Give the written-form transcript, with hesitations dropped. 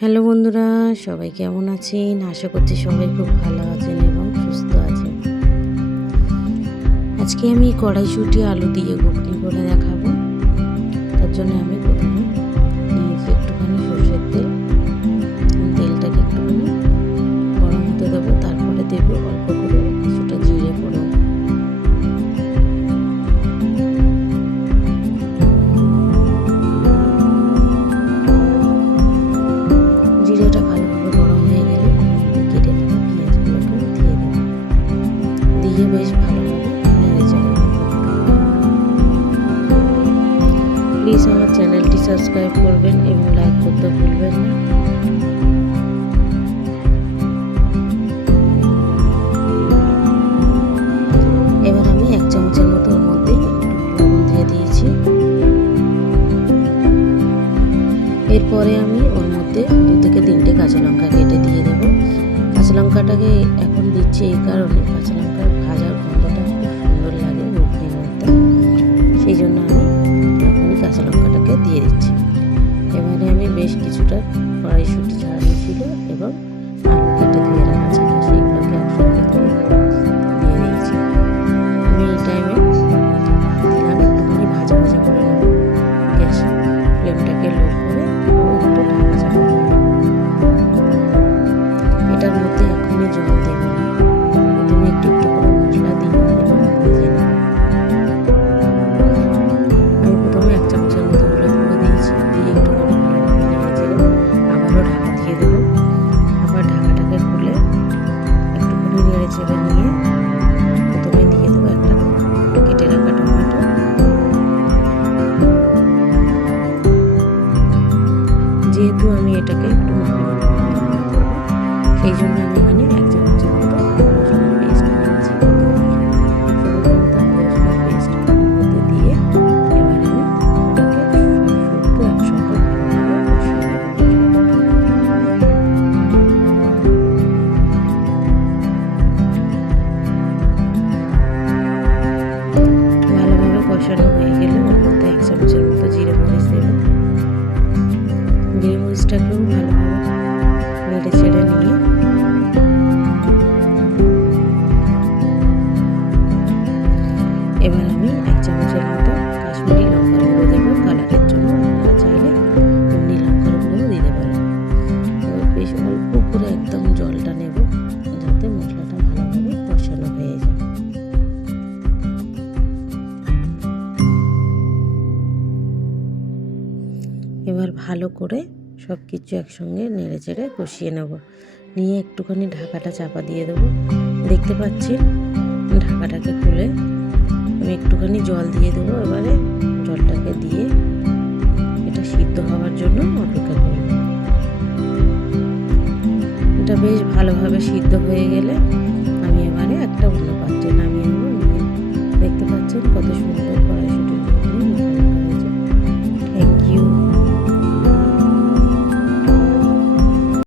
Hello বন্ধুরা, সবাই কেমন আছেন? আশা করছি সবাই খুব ভালো আছেন এবং সুস্থ আছেন। আজকে আমি কড়াইশুঁটি আলু দিয়ে ঘুগনি করে দেখাবো। তার জন্য আমি প্রথমে নিয়েছি একটুখানি সরষের তেল। তেলটাকে একটুখানি গরম হতে দেবো, তারপরে দেবো অল্প করে কিছুটা জিরে ফোড়ন। জিরেটা ভালোভাবে গরম হয়ে গেলে কেটে রাখা পেঁয়াজগুলোকে দিয়ে দেবো, দিয়ে বেশ ভালোভাবে নেড়ে চেড়ে নেবো। প্লিজ আমার চ্যানেলটি সাবস্ক্রাইব করবেন এবং লাইক করতে ভুলবেন না। এবার আমি 1 চামচের মতো ওর মধ্যে লবণ দিয়ে দিয়েছি। এরপরে আমি ওর মধ্যে 2 থেকে 3টে কাঁচা লঙ্কা কেটে দিয়ে দেব। কাঁচা লঙ্কাটাকে এখন দিচ্ছি এই কারণে, কাঁচা লঙ্কার ভাজার গন্ধটা খুব সুন্দর লাগে ঘুগনির মধ্যে, সেই জন্য আমি এখনই কাঁচা লঙ্কাটাকে দিয়ে দিচ্ছি। এবারে আমি বেশ কিছুটা কড়াইশুঁটি ছাড়ানো ছিল এবং আলু কেটে ধুয়ে রাখা ছিল, সেইগুলোকে একসঙ্গে দিয়ে দিয়েছি। আমি এই টাইমে দিলাম একটুখানি ভাজা ভাজা করে নেব। গ্যাস ফ্লেমটাকে লো করে একটু ঢাকা চাপা দেব। এটার মধ্যে এখনই জল দেব না, প্রথমে একটু একটু করে মশলা দিই এবং ভেজে নেব। আমি প্রথমে 1 চামচের মতো হলুদ গুঁড়ো দিয়েছি, দিয়ে একটুখানি ভালোভাবে নেড়ে চেড়ে আবারও ঢাকা দিয়ে দেবো। আবার ঢাকাটাকে খুলে একটুখানি নেড়ে চেড়ে নিয়ে প্রথমে দিয়ে দেবো একটা কেটে রাখা টমেটো। যেহেতু আমি এটাকে একটু মাখা রান্না করবো, সেই জন্য আমি এখানে 1 চামচের মতো আদা রসুনের পেস্ট নিয়েছি। 1 চামচের মতো আদা রসুনের পেস্ট মধ্যে দিয়ে এবার আমি ওটাকে একসঙ্গে ভালোভাবে কষিয়ে নেব। ভালোভাবে কষানো হয়ে গেলে ওর মধ্যে 1 চামচের মতো জিরে মরিচ দেব। জিরে মরিচটাকেও ভালোভাবে নেড়ে চেড়ে নিয়ে এবার আমি 1 চামচের মতো কাশ্মীরি লঙ্কার গুঁড়ো দেবো কালারের জন্য। আপনারা চাইলে এমনি লঙ্কার গুঁড়ো দিতে পারেন। এবার বেশ অল্প করে একদম জলটা নেব, যাতে মশলাটা ভালোভাবে কষানো হয়ে যায়। এবার ভালো করে সব কিছু একসঙ্গে নেড়ে চেড়ে কষিয়ে নেব, নিয়ে একটুখানি ঢাকাটা চাপা দিয়ে দেবো। দেখতে পাচ্ছেন ঢাকাটাকে খুলে আমি একটুখানি জল দিয়ে দেবো। এবারে জলটাকে দিয়ে এটা সিদ্ধ হওয়ার জন্য অপেক্ষা করব। এটা বেশ ভালোভাবে সিদ্ধ হয়ে গেলে আমি এবারে একটা অন্য পাত্রে নামিয়ে নেব। দেখতে পাচ্ছেন কত সুন্দর